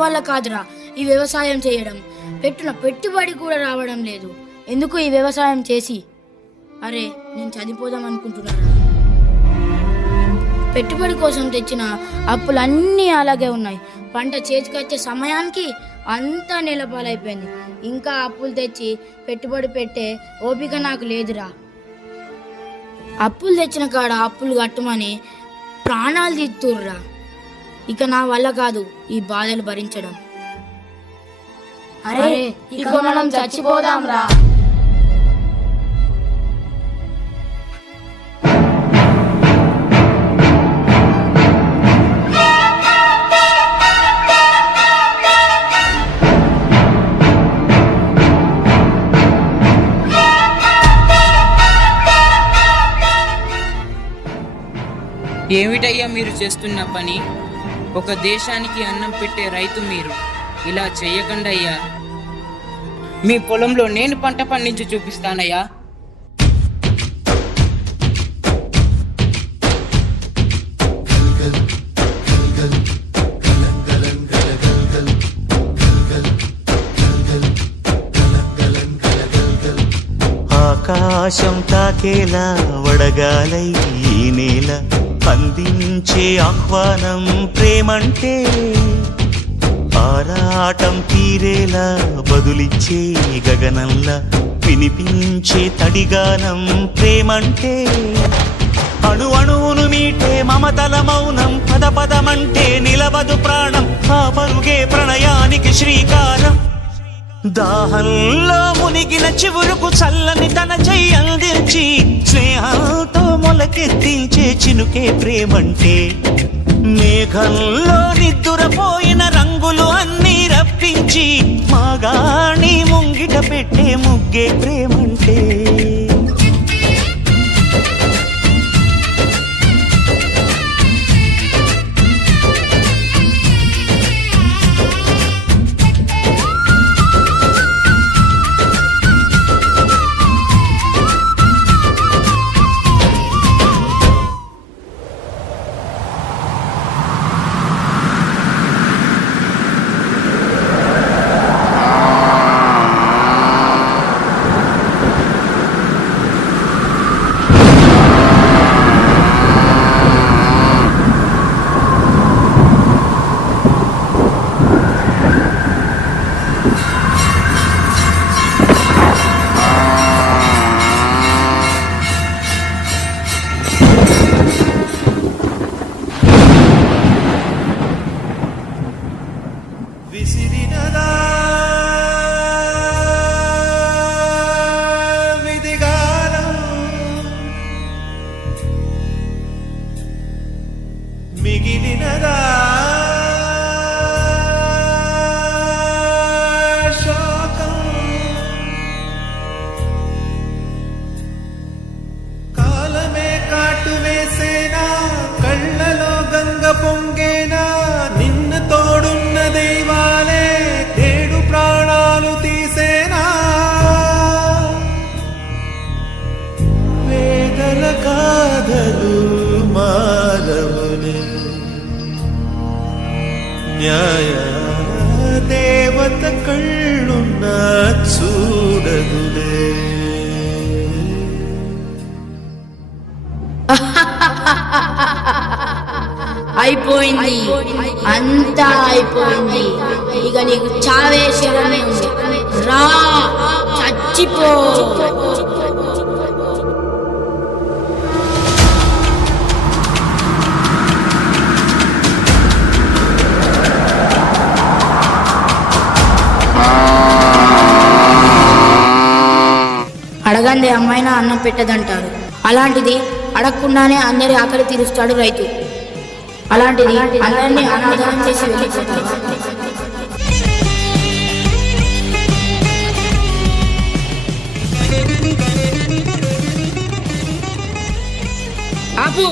వల్ల కాదురా ఈ వ్యవసాయం చేయడం. పెట్టిన పెట్టుబడి కూడా రావడం లేదు. ఎందుకు ఈ వ్యవసాయం చేసి? అరే నేను చనిపోదాం అనుకుంటున్నారా? పెట్టుబడి కోసం తెచ్చిన అప్పులన్నీ అలాగే ఉన్నాయి. పంట చేతికొచ్చే సమయానికి అంతా నేలపాలైపోయింది. ఇంకా అప్పులు తెచ్చి పెట్టుబడి పెట్టే ఓపిక నాకు లేదురా. అప్పులు తెచ్చిన కాడ అప్పులు కట్టమని ప్రాణాలు తీస్తుర్రా. ఇక నా వల్ల కాదు ఈ బాధలు భరించడం. అరే ఇక మనం చచ్చిపోదాం రా. ఏమిటయ్యా మీరు చేస్తున్న పని? ఒక దేశానికి అన్నం పెట్టే రైతు మీరు. ఇలా చెయ్యకండి అయ్యా. మీ పొలంలో నేను పంట పండించి చూపిస్తానయ్యా. ఆకాశం తాకేలా వడగాలై ఈ నేల అందించే ఆహ్వానం ప్రేమంటే, ఆరాటం తీరేలా బదులిచ్చే గగనంలా వినిపించే తడిగానం ప్రేమంటే, అణు అణువును మీటే మమతల మౌనం పద పదమంటే నిలవదు ప్రాణం. ఆ పరుగే ప్రణయానికి శ్రీకారం. దాహంలో మునిగిన చివురుకు చల్లని తన చెయ్యి అందించి స్నేహంతో మొలకెత్తించే చినుకే ప్రేమంటే, మేఘంలో నిద్దురపోయిన రంగులు అన్నీ రప్పించి మాగాణి ముంగిట పెట్టే ముగ్గే ప్రేమంటే. విసిరినదా విధిగానం మిగిలినదా శోకం. కాలమే కాటు వేసేనా, కళ్ళలో గంగ పొంగేనా, నిన్ను తోడున్న దైవాలే తేడు ప్రాణాలు తీసేనా. వేదల కాదలు మానవుని న్యాయ దేవత కళ్ళున్న చూడదులే. అయిపోయింది, అంతా అయిపోయింది. ఇక నీకు చావే శరణే ఉంది. రా చచ్చిపో. అడగందే అమ్మాయినా అన్నం పెట్టదంటారు. అలాంటిది అడగకుండానే అందరి ఆకలి తీరుస్తాడు రైతు. అలాంటిది అందరినీ అనాథనం చేసి వెళ్ళిపోతాడు. ఆపు.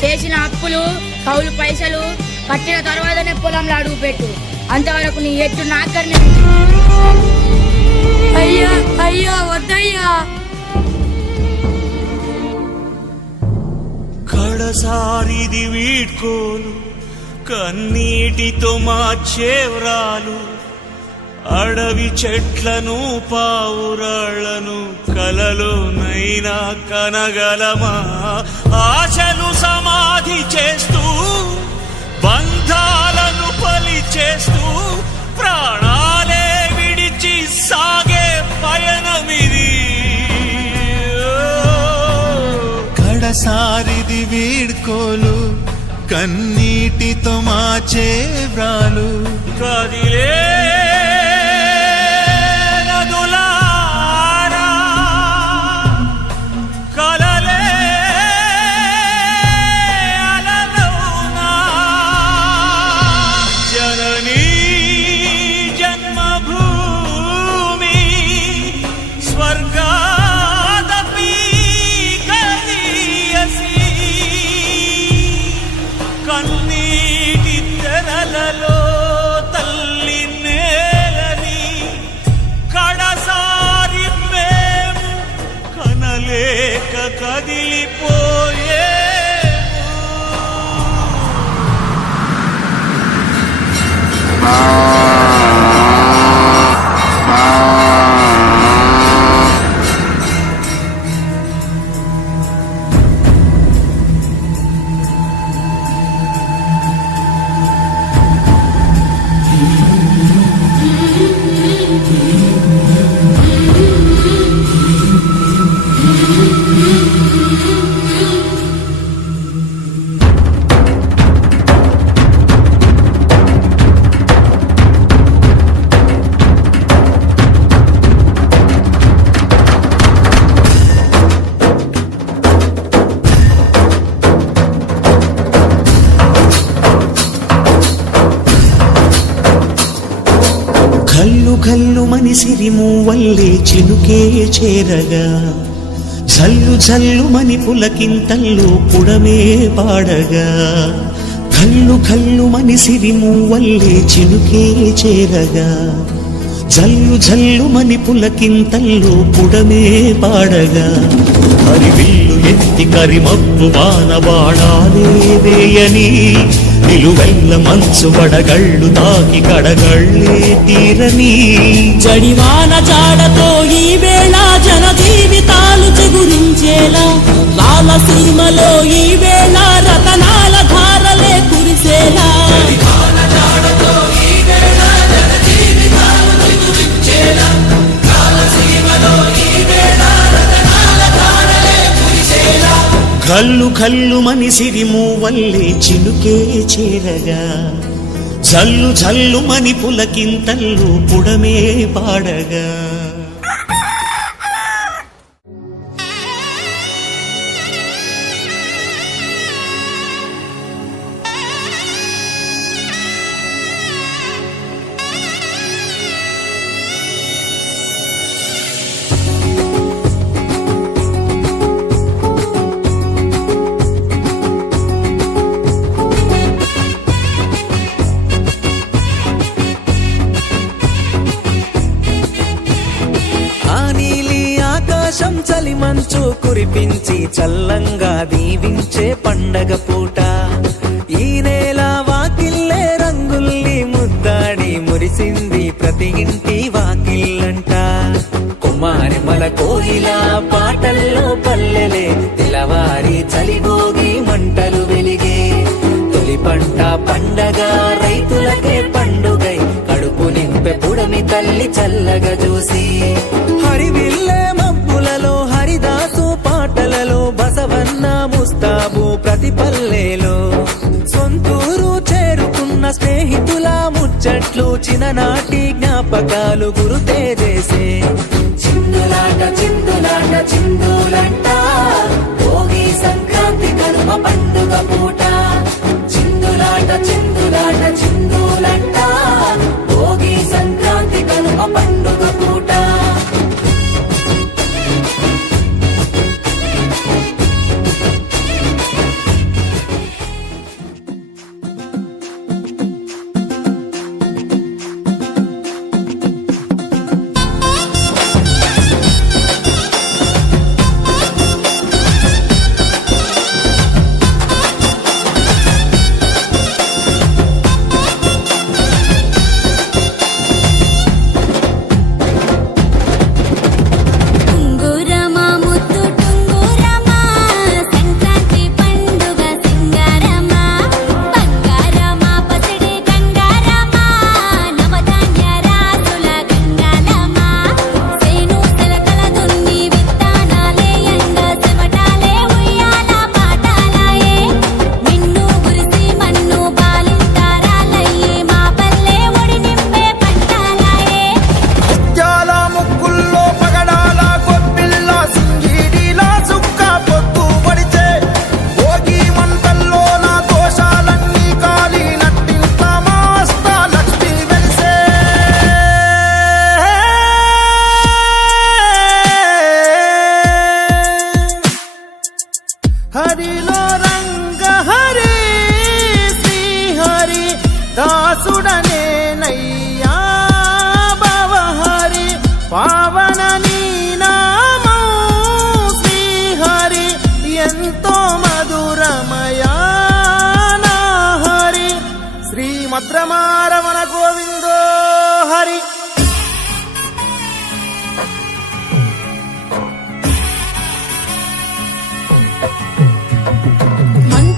చేసిన అప్పులు కౌలు పైసలు కట్టిన తర్వాతనే పొలంలో అడుగు పెట్టు. అంతవరకు నీ ఎత్తు నాకర్నే. అయ్యా అయ్యా వద్దయ్యా. కడసారిది వీడ్కోలు కన్నీటితో మార్చేవ్రాలు అడవి చెట్లను పావురాళ్లను కలలోనైనా కనగలమా ఆశలు సమాధి చేస్తూ బంధాలను బలి చేస్తూ ప్రాణాలే విడిచి సాగే పయనమిది కడసారిది వీడ్కోలు కన్నీటితో మాచే వ్రాలు కదిలే నదులారా కలలే అలలోనా జననీ జన్మభూమి స్వర్గాదపి గరీయసి కన్నీటి తెరలలో తల్లి నేలని కడసారి మేము కనలేక కదిలిపోయే కల్లు కల్లు మనిసిరి మూవల్లే చినుకే చేరగా జల్లు జల్లు మని పులకింతల్లో పుడమే పాడగా కల్లు కల్లు మనిసిరి మూవల్లే చినుకే చేరగా జల్లు జల్లు మని పులకింతల్లో పుడమే పాడగా హరివిల్లు ఎత్తి కరిమప్పు బాణబాణాలే వేయని నిలువెల్ల మంచు వడగళ్ళు తాకి కడగళ్ళే తీరని జడివాన జాడతో ఈ వేళ జన జీవితాలు చెగురించేలా రాలసీమలో ఈ వేళ రతనాల ధారలే కురిసేలా కల్లు కల్లు మనిసిరి మూవల్లే చినుకే చేరగా జల్లు జల్లు మని పులకింతల్లు పుడమే పాడగా చలి మంచు కురిపించి చల్లంగా దీవించే పండగ పూట ఈ నేల వాకిల్లే రంగుల్ని ముద్దాడి మురిసింది ప్రతి ఇంటి వాకిల్లంట కుమారి మల కోయిల పాటల్లో పల్లెలే తెలవారి చలిగోగి మంటలు వెలిగే తొలి పంట పండగ రైతులకే పండుగై కడుపు నింపె పుడమి తల్లి చల్లగా చూసి హరివిల్లే మబ్బులలో హరిదాసు పాటలలో బసవన్న ముస్తాబు ప్రతి పల్లెలో సొంతూరు చేరుకున్న స్నేహితుల ముచ్చట్లు చిన్ననాటి జ్ఞాపకాలు గురుతే చేసే చిందులాట చిందులాట చిందులంట భోగి సంక్రాంతి కనుమ పండుగ పూట చిందులాట చిందులాట చిందులంట భోగి సంక్రాంతి కనుమ పండుగ పూట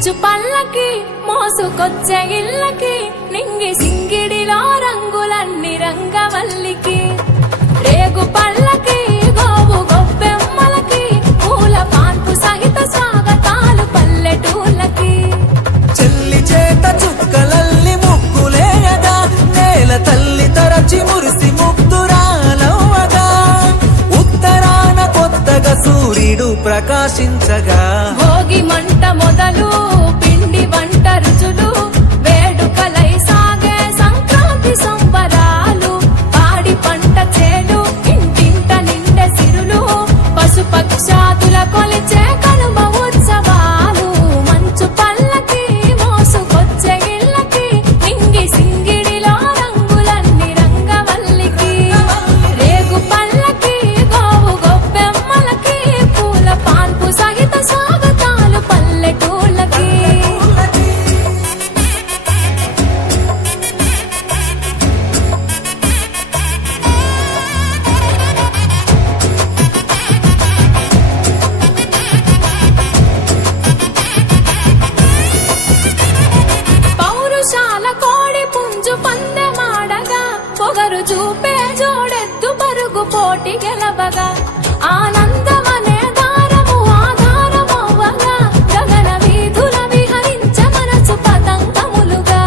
మంచు పల్లకి మోసుకొచ్చే ఇళ్ళకి నింగి సింగిడిలో రంగులన్నీ రంగవల్లికి రేగు పల్లకి గోవు గొబ్బెమ్మలకి పూల పాన్పు సహిత స్వాగతాలు పల్లెటూళ్ళకి చెల్లి చేత చుక్కలల్లి ముగ్గులేయగా నేల తల్లి తరచి మురిసి ముగ్ధురాలవ్వగా ఉత్తరాన కొత్తగా సూర్యుడు ప్రకాశించగా భోగి మంట మొదలు పిండి వంట రుచులు వేడుకలై సాగే సంక్రాంతి సంబరాలు పాడి పంట చేలు ఇంటింట నిండె సిరులు పశుపక్షాదుల కొలిచే కనుమ ఉత్సవాలు మంచు పల్లకి మోసుకొచ్చే ఇళ్ళకి నింగి సింగిడిలో రంగులన్నీ రంగవల్లికి రేగు పల్లకి గోవు గొబ్బెమ్మలకి పూల పాన్పు సహిత స్వాగతాలు పల్లెటూళ్ళకి పౌరుషాల కోడి పుంజు పందెమాడగా పొగరు చూపే జోడెత్తు పరుగు పోటీ గెలవగా ఆనందమనే దారము ఆధారమవ్వగా గగన వీధుల విహరించ మనసు పతంగములుగా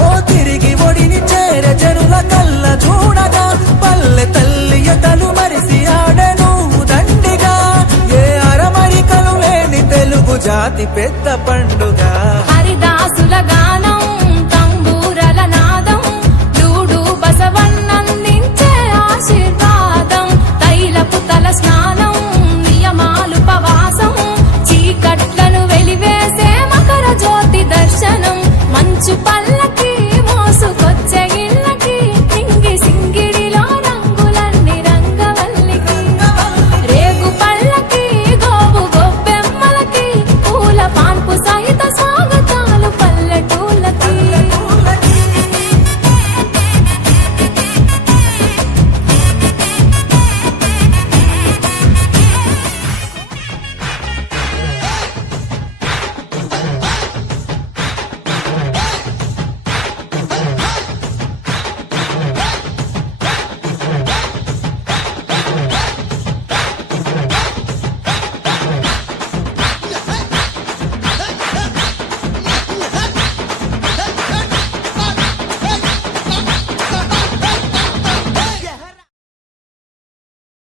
ఓ తిరిగి ఒడిని చేరే జనుల కళ్ళ చూడగా పల్లె తల్లి ఎతలు మరిసి ఆడెను దండిగా ఏ అరమరికలు లేని తెలుగు జాతి పెద్ద పండుగ